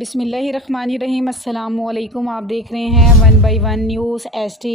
بسم اللہ الرحمن الرحیم۔ السلام علیکم، آپ دیکھ رہے ہیں 1 بائی 1 نیوز ST۔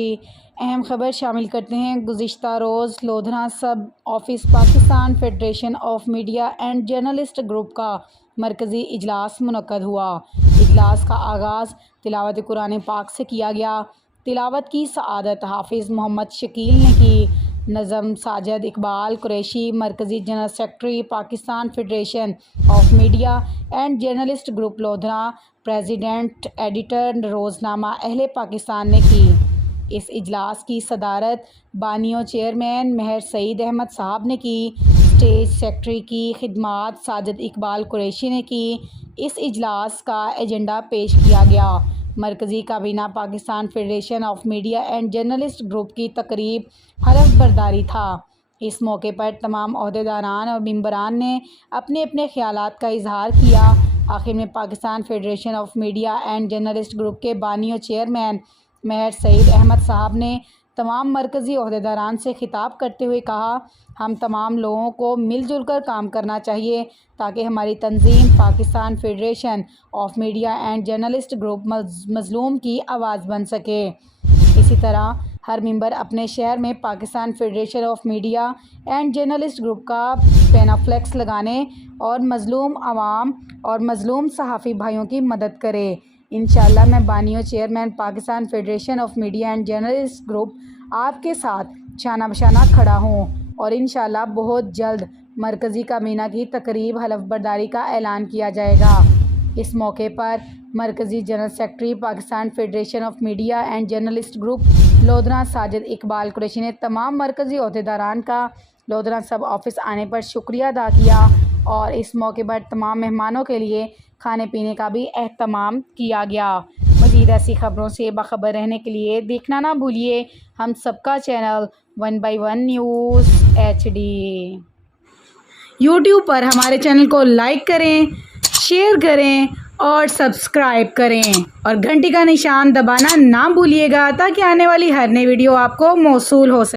اہم خبر شامل کرتے ہیں۔ گزشتہ روز Lodhna sub office Pakistan federation of media and journalist group کا مرکزی اجلاس منعقد ہوا۔ اجلاس کا آغاز تلاوت قرآن پاک سے کیا گیا۔ تلاوت کی سعادت حافظ محمد شکیل نے کی۔ نظم ساجد اقبال قریشی، مرکزی general secretary Pakistan federation of media and journalist group Lodhna, president editor روزنامہ اہل پاکستان نے کی۔ اس اجلاس کی صدارت بانی و چیئرمین مہر سعید احمد صاحب نے کی۔ اسٹیٹ سیکرٹری کی خدمات ساجد اقبال قریشی نے کی۔ اس اجلاس کا ایجنڈا پیش کیا گیا۔ مرکزی کابینہ Pakistan federation of media and journalist group کی تقریب حلف برداری تھا۔ اس موقع پر تمام عہدیداران اور ممبران نے اپنے اپنے خیالات کا اظہار کیا۔ آخر میں Pakistan federation of media and journalist group کے بانی و چیئرمین مہر سعید احمد صاحب نے تمام مرکزی عہدیداران سے خطاب کرتے ہوئے کہا، ہم تمام لوگوں کو مل جل کر کام کرنا چاہیے تاکہ ہماری تنظیم Pakistan federation of media and journalist group مظلوم کی آواز بن سکے۔ اسی طرح ہر ممبر اپنے شہر میں Pakistan federation of media and journalist group کا پینافلیکس لگانے اور مظلوم عوام اور مظلوم صحافی بھائیوں کی مدد کرے۔ انشاءاللہ میں بانی و chairman Pakistan federation of media and journalist group آپ کے ساتھ شانہ بشانہ کھڑا ہوں اور انشاءاللہ بہت جلد مرکزی کابینہ کی تقریب حلف برداری کا اعلان کیا جائے گا۔ اس موقع پر مرکزی general secretary Pakistan federation of media and journalist group Lodhna Sajid Iqbal Qureshi نے تمام مرکزی عہدیداران کا لودھنا سب آفس آنے پر شکریہ ادا کیا اور اس موقع پر تمام مہمانوں کے لیے کھانے پینے کا بھی اہتمام کیا گیا۔ مزید ایسی خبروں سے باخبر رہنے کے لیے دیکھنا نہ بھولیے ہم سب کا channel 1 by 1 news HD۔ YouTube پر ہمارے چینل کو لائک کریں، شیئر کریں اور سبسکرائب کریں اور گھنٹی کا نشان دبانا نہ بھولیے گا تاکہ آنے والی ہر نئی ویڈیو آپ کو موصول ہو سکے۔